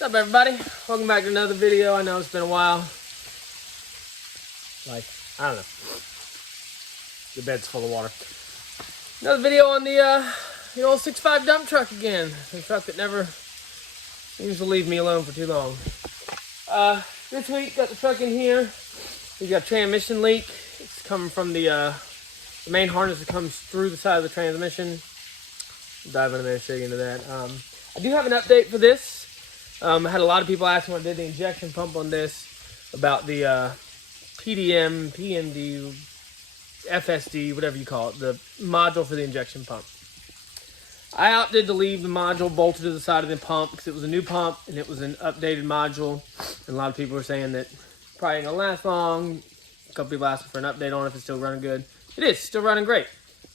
What's up, everybody? Welcome back to another video. I know it's been a while. Like, I don't know. The bed's full of water. Another video on the old 6.5 dump truck again. The truck that never seems to leave me alone for too long. This week, got the truck in here. We've got a transmission leak. It's coming from the main harness that comes through the side of the transmission. I'll dive in a minute and show you into that. I do have an update for this. I had a lot of people asking when I did the injection pump on this about the PDM, PMD, FSD, whatever you call it, the module for the injection pump. I opted to leave the module bolted to the side of the pump because it was a new pump and it was an updated module. And a lot of people were saying that probably ain't gonna last long. A couple people asking for an update on it if it's still running good. It is still running great.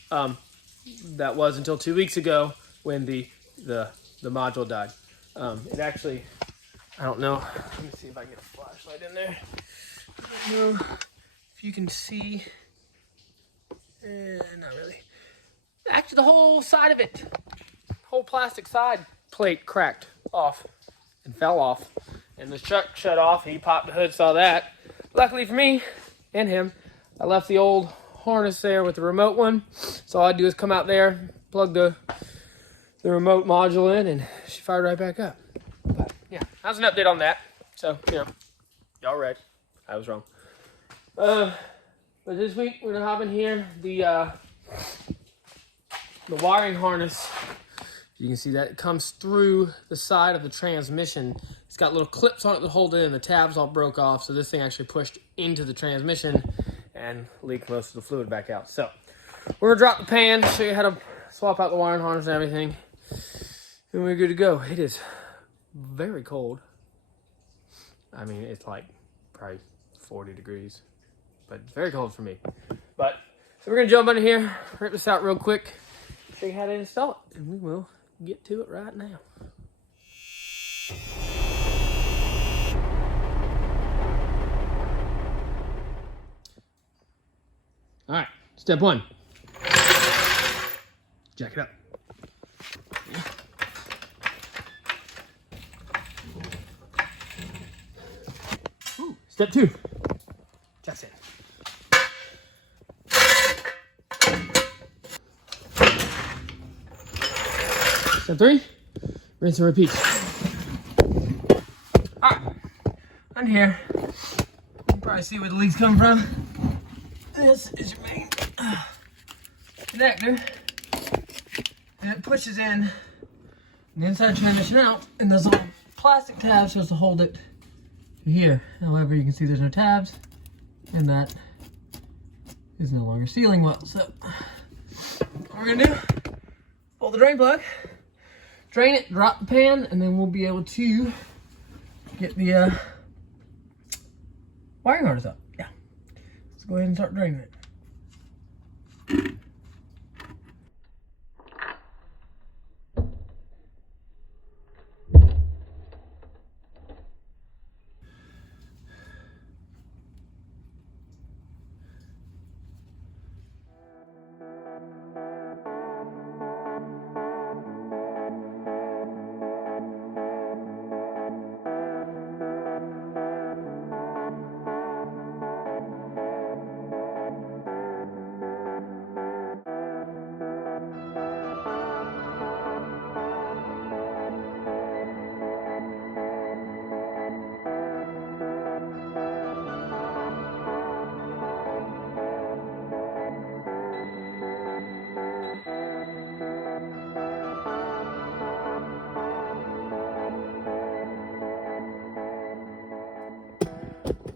That was until 2 weeks ago when the module died. It actually, I don't know. Let me see if I can get a flashlight in there. I don't know if you can see. Not really. Actually, the whole side of it, whole plastic side plate cracked off and fell off. And the truck shut off. He popped the hood, saw that. Luckily for me and him, I left the old harness there with the remote one. So all I do is come out there, plug the remote module in, and she fired right back up. But yeah, that was an update on that. So, you know, y'all read. I was wrong. But this week we're gonna hop in here. The wiring harness, you can see that it comes through the side of the transmission. It's got little clips on it that hold it in. The tabs all broke off, so this thing actually pushed into the transmission and leaked most of the fluid back out. So we're gonna drop the pan, show you how to swap out the wiring harness and everything. And we're good to go. It is very cold. I mean, it's like probably 40 degrees, but it's very cold for me. But, so we're gonna jump under here, rip this out real quick, show you how to install it, and we will get to it right now. All right, step one. Jack it up. Ooh, step two. Jacks in. Step three. Rinse and repeat. All right, under here, you can probably see where the leak's coming from. This is your main connector. And it pushes in the inside transmission out, and there's little plastic tabs supposed to hold it to here. However, you can see there's no tabs, and that is no longer sealing well. So, what we're gonna do, pull the drain plug, drain it, drop the pan, and then we'll be able to get the wiring harness up. Yeah. Let's go ahead and start draining it.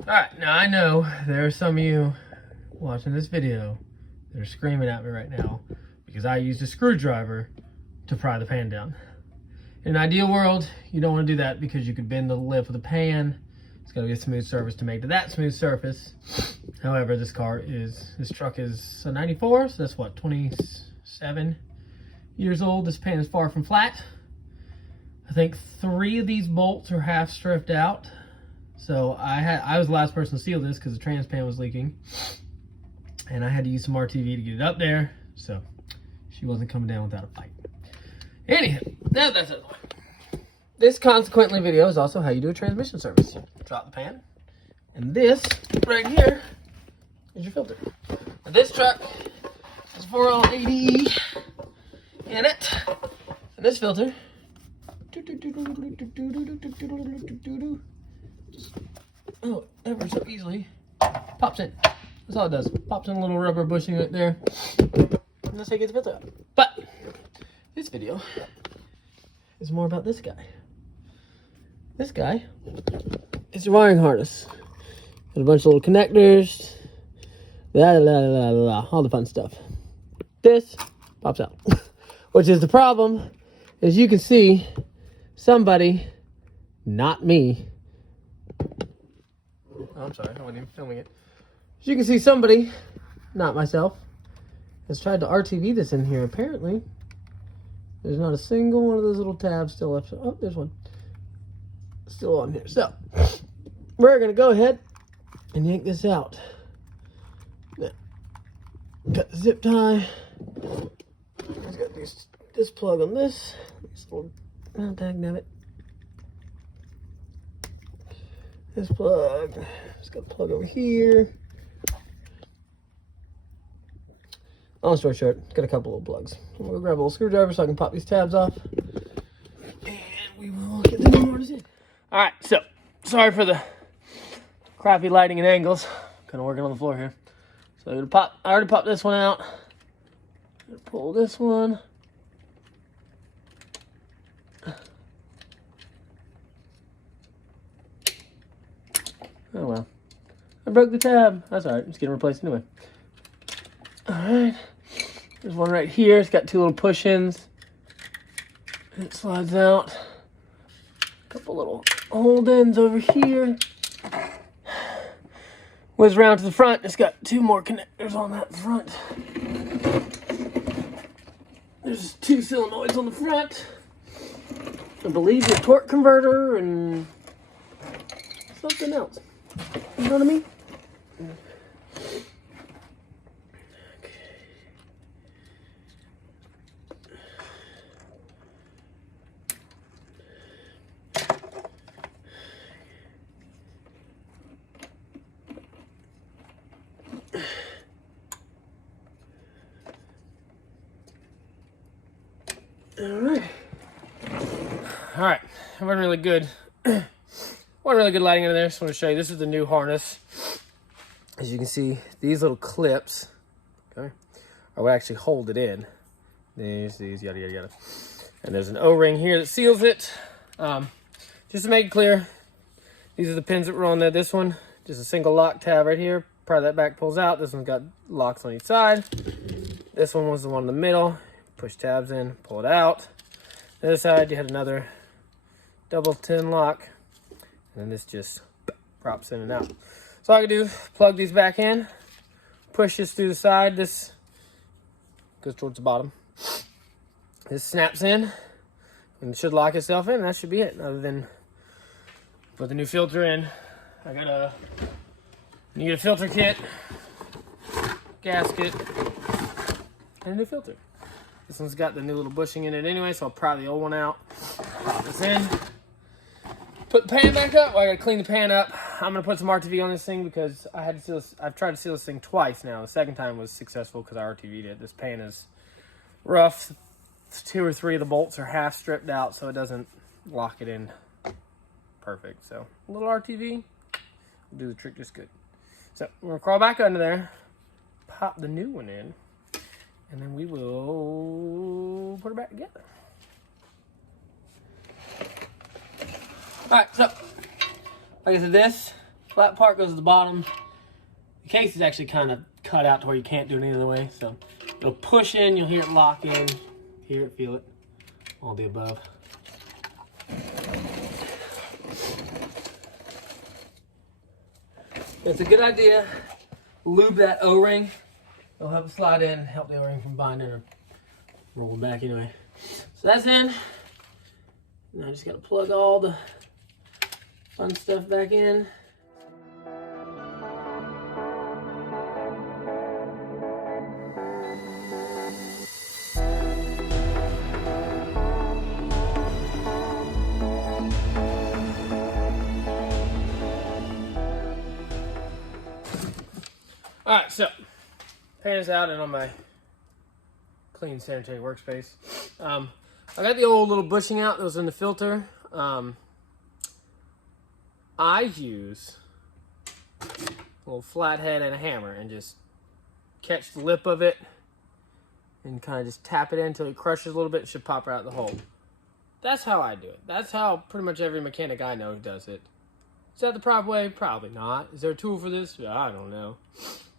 Alright, now I know there are some of you watching this video that are screaming at me right now because I used a screwdriver to pry the pan down. In an ideal world, you don't want to do that because you could bend the lip of the pan. It's got to be a smooth surface to make to that smooth surface. However, this truck is a 94, so that's what, 27 years old. This pan is far from flat. I think 3 of these bolts are half stripped out. So I was the last person to seal this because the trans pan was leaking. And I had to use some RTV to get it up there. So she wasn't coming down without a fight. Anyhow, that's it. This consequently video is also how you do a transmission service. Drop the pan, and this right here is your filter. Now this truck has 4L80E in it, and this filter just, oh, ever so easily pops in. That's all it does. Pops in a little rubber bushing right there, and that's how you get the filter out. But this video is more about this guy. This guy is your wiring harness. Got a bunch of little connectors, all the fun stuff. This pops out, which is the problem. As you can see, somebody, not me. Oh, I'm sorry, I wasn't even filming it. As you can see, somebody, not myself, has tried to RTV this in here. Apparently, there's not a single one of those little tabs still left. Oh, there's one. Still on here. So, we're going to go ahead and yank this out. Now, got the zip tie. It's got this plug on this. This little, oh, dagnabbit. This plug. It's got a plug over here. Long story short, it's got a couple little plugs. I'm going to grab a little screwdriver so I can pop these tabs off. And we will get the new harness in. Alright, so, sorry for the crappy lighting and angles. Kind of working on the floor here. So, I'm gonna I already popped this one out. I'm gonna pull this one. Oh well. I broke the tab. That's alright, it's getting replaced anyway. Alright. There's one right here. It's got two little push-ins. It slides out. A couple little hold-ins over here. Whiz around to the front. It's got two more connectors on that front. There's two solenoids on the front. I believe the torque converter and something else. You know what I mean? All right, it wasn't really good. Wasn't really good lighting under there. Just want to show you. This is the new harness. As you can see, these little clips, okay, are what actually hold it in. These, yada yada yada. And there's an O-ring here that seals it. Just to make it clear, these are the pins that were on there. This one, just a single lock tab right here. Part of that back pulls out. This one's got locks on each side. This one was the one in the middle. Push tabs in, pull it out. The other side, you had another double tin lock, and then this just drops in and out. So all I can do is plug these back in, push this through the side. This goes towards the bottom. This snaps in, and it should lock itself in. That should be it. Other than put the new filter in, I gotta need a filter kit, gasket, and a new filter. This one's got the new little bushing in it anyway, so I'll pry the old one out. Pop this in. Put the pan back up. Well, I gotta clean the pan up. I'm gonna put some RTV on this thing because I had to seal this. I've tried to seal this thing twice now. The second time was successful because I RTV'd it. This pan is rough. 2 or 3 of the bolts are half stripped out, so it doesn't lock it in perfect. So a little RTV will do the trick just good. So we're gonna crawl back under there, pop the new one in, and then we will put it back together. Alright, so, like I said, this flat part goes to the bottom. The case is actually kind of cut out to where you can't do it any other way. So, it'll push in, you'll hear it lock in, hear it, feel it, all the above. It's a good idea. Lube that O-ring. It'll help it slide in, help the O-ring from binding or rolling back anyway. So that's in. Now I just got to plug all the fun stuff back in. Alright, so pan is out and on my clean sanitary workspace. I got the old little bushing out that was in the filter. I use a little flathead and a hammer and just catch the lip of it and kind of just tap it in until it crushes a little bit. It should pop right out the hole. That's how I do it. That's how pretty much every mechanic I know does it. Is that the proper way? Probably not. Is there a tool for this? I don't know.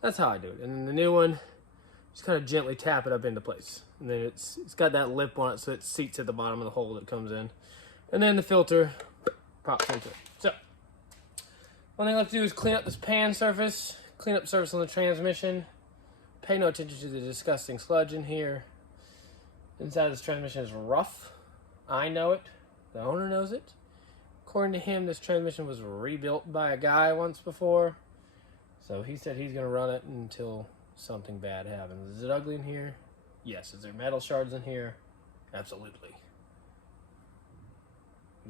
That's how I do it. And then the new one, just kind of gently tap it up into place. And then it's got that lip on it so it seats at the bottom of the hole that comes in. And then the filter pops into it. So, one thing I have to do is clean up this pan surface, clean up the surface on the transmission. Pay no attention to the disgusting sludge in here. Inside of this transmission is rough. I know it. The owner knows it. According to him, this transmission was rebuilt by a guy once before. So he said he's going to run it until something bad happens. Is it ugly in here? Yes. Is there metal shards in here? Absolutely.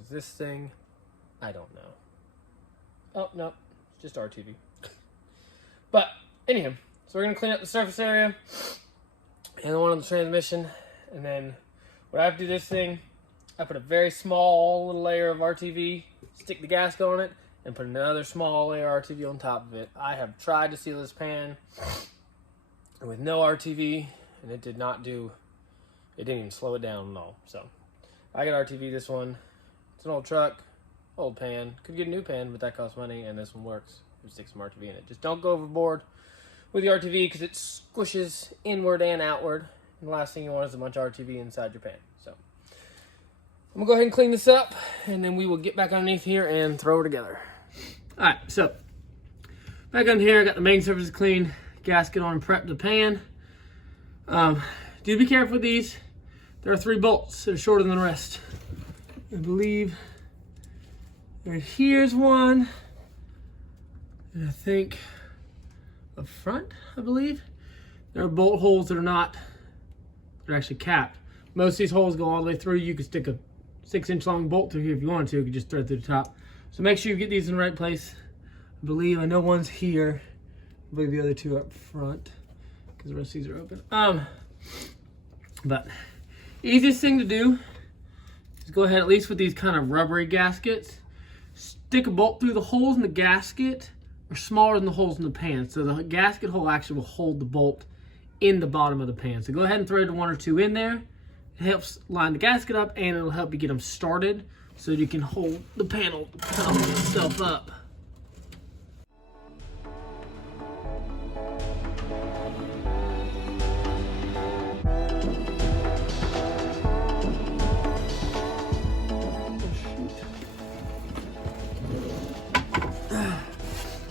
Is this thing? I don't know. Oh, no. It's just RTV. But, anyhow. So we're going to clean up the surface area and the one on the transmission. And then when I have to do this thing, I put a very small little layer of RTV, stick the gasket on it, and put another small layer of RTV on top of it. I have tried to seal this pan with no RTV, and it didn't even slow it down at all. So I got RTV this one. It's an old truck, old pan. Could get a new pan, but that costs money, and this one works. We stick some RTV in it. Just don't go overboard with the RTV because it squishes inward and outward. And the last thing you want is a bunch of RTV inside your pan. So I'm going to go ahead and clean this up, and then we will get back underneath here and throw it together. All right, so back on here, I got the main surface clean, gasket on and prep the pan. Do be careful with these. There are 3 bolts that are shorter than the rest. I believe right here's one, and I think up front, I believe. There are bolt holes that are actually capped. Most of these holes go all the way through. You could stick a 6-inch long bolt through here if you wanted to. You could just thread through the top. So make sure you get these in the right place. I know one's here. I believe the other 2 up front because the rest of these are open. But easiest thing to do is go ahead, at least with these kind of rubbery gaskets, stick a bolt through the holes in the gasket are smaller than the holes in the pan. So the gasket hole actually will hold the bolt in the bottom of the pan. So go ahead and thread 1 or 2 in there. It helps line the gasket up, and it'll help you get them started so you can hold the panel itself up.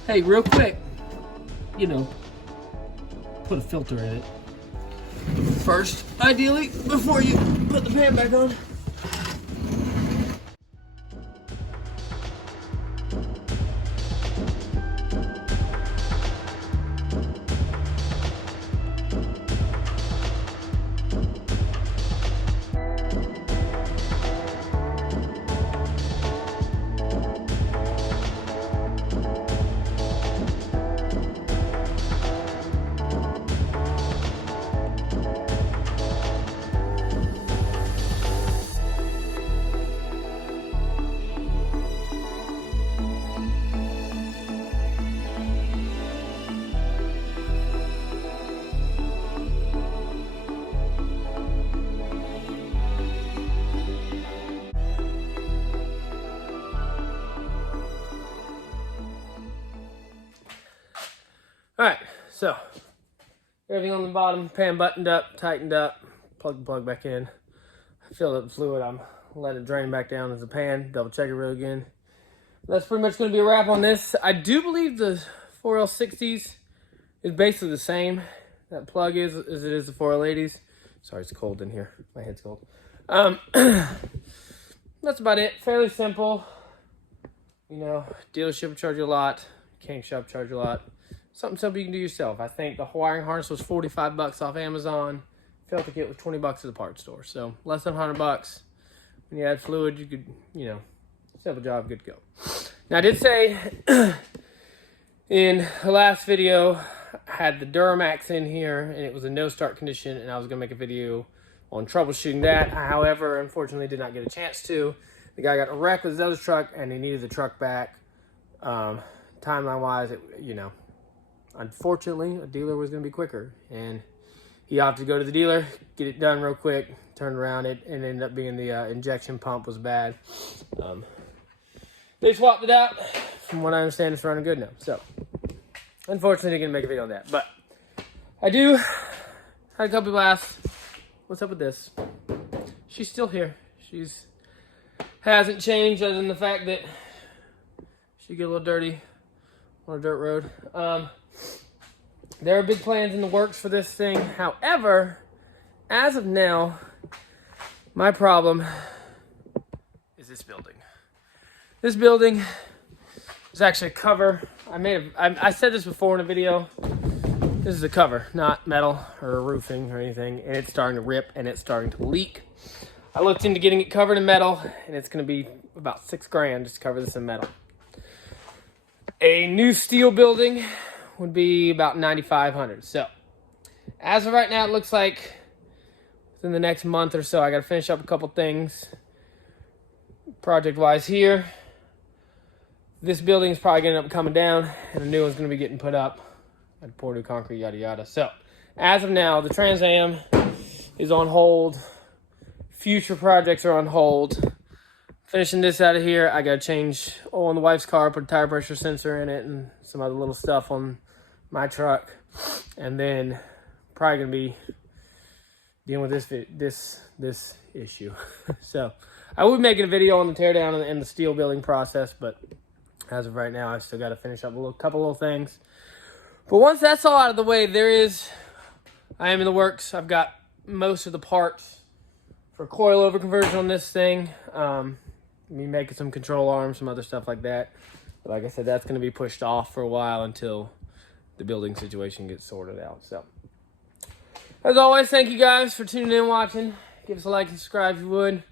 Hey, real quick, put a filter in it first, ideally, before you put the pan back on. Alright, so everything on the bottom, pan buttoned up, tightened up, plug the plug back in. I filled up the fluid, I'm let it drain back down as a pan, double check it real again. That's pretty much going to be a wrap on this. I do believe the 4L60s is basically the same. That plug is as it is the 4L80s. Sorry, it's cold in here. My head's cold. That's about it. Fairly simple. Dealership will charge you a lot. Mechanic shop charge you a lot. Something simple you can do yourself. I think the wiring harness was 45 bucks off Amazon. Filter kit was 20 bucks at the parts store. So less than 100 bucks. When you add fluid, you could, simple job, good to go. Now I did say in the last video had the Duramax in here, and it was a no-start condition, and I was going to make a video on troubleshooting that. However, unfortunately, did not get a chance to. The guy got in a wreck with his other truck, and he needed the truck back. Timeline-wise, you know, unfortunately, a dealer was going to be quicker, and he opted to go to the dealer, get it done real quick, turned around it, and ended up being the injection pump was bad. They swapped it out. From what I understand, it's running good now. So, unfortunately, I didn't make a video on that. But I do had a couple people ask, what's up with this? She's still here. She's hasn't changed other than the fact that she get a little dirty on a dirt road. There are big plans in the works for this thing. However, as of now, my problem is this building. This building is actually a cover. I said this before in a video. This is a cover, not metal or roofing or anything, and it's starting to rip and it's starting to leak. I looked into getting it covered in metal, and it's going to be about $6,000 just to cover this in metal. A new steel building would be about $9,500. So, as of right now, it looks like within the next month or so, I got to finish up a couple things project-wise here. This building is probably going to end up coming down, and a new one's going to be getting put up. I'd pour new concrete, yada yada. So, as of now, the Trans Am is on hold. Future projects are on hold. Finishing this out of here, I got to change oil on the wife's car, put a tire pressure sensor in it, and some other little stuff on my truck. And then probably going to be dealing with this issue. So, I will be making a video on the teardown and the steel building process, but as of right now, I still got to finish up a couple little things. But once that's all out of the way, I am in the works. I've got most of the parts for coilover conversion on this thing. Me making some control arms, some other stuff like that. But like I said, that's going to be pushed off for a while until the building situation gets sorted out. So, as always, thank you guys for tuning in and watching. Give us a like and subscribe if you would.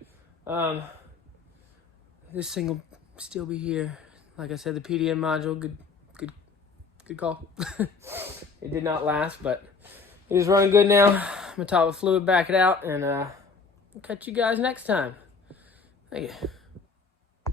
This thing will still be here. Like I said, the PDN module, good call. It did not last, but it is running good now. I'm gonna top with fluid, back it out, and I'll catch you guys next time. Thank you.